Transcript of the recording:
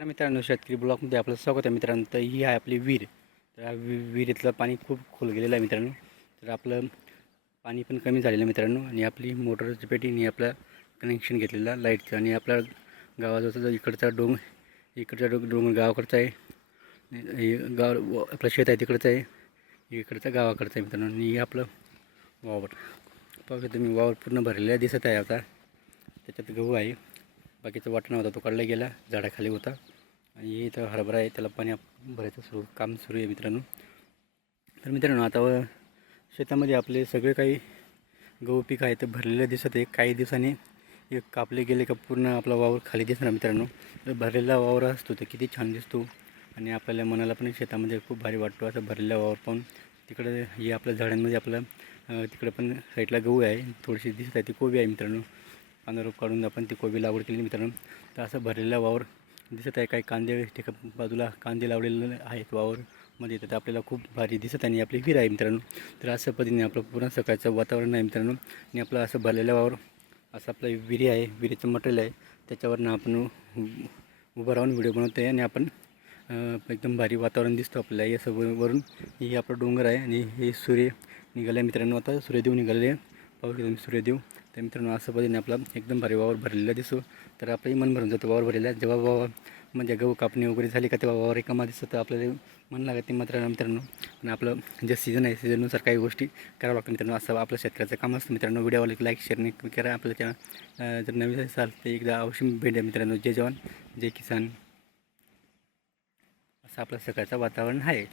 नमस्कार मित्रांनो, शेतकरी ब्लॉगमध्ये आपलं स्वागत आहे मित्रांनो. तर ही आहे आपली विहीर. तर विहिरीतलं पाणी खूप खोल गेलेलं आहे मित्रांनो. तर आपलं पाणी पण कमी झालेलं आहे मित्रांनो. आणि आपली मोटरची पेटीने आपलं कनेक्शन घेतलेलं लाईटचं. आणि आपल्या गावाजवळचा इकडचा डोंगर गावाकडचा आहे. आपलं शेत आहे तिकडचं आहे, इकडचं गावाकडचं आहे मित्रांनो. आणि आपलं वावर पाहू शकता तुम्ही, वावर पूर्ण भरलेला दिसत आहे. आता त्याच्यात गहू आहे, बाकीचा वाटणा होता तो काढला गेला, झाडाखाली होता. आणि इथं हरभरा आहे, त्याला पाणी भरायचं काम सुरू आहे मित्रांनो. तर मित्रांनो, आता शेतामध्ये आपले सगळे काही गहू पीक आहे तर भरलेलं दिसत आहे. काही दिवसांनी एक कापले गेले का पूर्ण आपला वावर खाली दिसणार मित्रांनो. तर भरलेला वावर असतो तर किती छान दिसतो. आणि आपल्याला मनाला पण शेतामध्ये खूप भारी वाटतो असं भरलेला वावर पाहून. तिकडे हे आपल्या झाडांमध्ये आपलं तिकडे पण साईडला गहू आहे, थोडीशी दिसत आहे ती कोबी आहे मित्रांनो. रोप काढून आपण ती कोबी लागवड केली मित्रांनो. तर असं भरलेला वावर दिसत आहे. काही कांदे बाजूला कांदे लावलेले आहेत वावरमध्ये. तर आपल्याला खूप भारी दिसत आहे. आणि आपली विहीर आहे मित्रांनो. तर अशा पद्धतीने आपलं पूर्ण सकाळचं वातावरण आहे मित्रांनो. आणि आपलं असं भरलेलं वावर, असं आपलं विहिरी आहे, विहिरीचं मटेरियल आहे, त्याच्यावरनं आपण उभं राहून व्हिडिओ बनवतो आहे. आणि आपण एकदम भारी वातावरण दिसतो आपल्याला. हे असं वरून हे आपलं डोंगर आहे. आणि हे सूर्य निघाले आहे मित्रांनो. आता सूर्यदेव निघाले, पाहू की तुम्ही सूर्यदेव. तर मित्रांनो, असं पद्धतीने आपला एकदम भारी वावर भरलेला दिसतो. तर आपलंही मन भरून जातं वावर भरलेला. जेव्हा वावर म्हणजे गहू कापणी वगैरे झाली का तेव्हा वावर रिकामा दिसतं, तर आपल्याला मन लागते मात्र मित्रांनो. पण आपलं जे सीझन आहे सीझननुसार काही गोष्टी करावं लागतं मित्रांनो. असं आपलं शेतकऱ्याचं काम असतं मित्रांनो. व्हिडिओला लाईक शेअर नक्की करा. आपल्या जर नवीन असाल तर एकदा अवश्य भेट द्या मित्रांनो. जय जवान जय किसान, असं आपलं सकाळचं वातावरण आहे.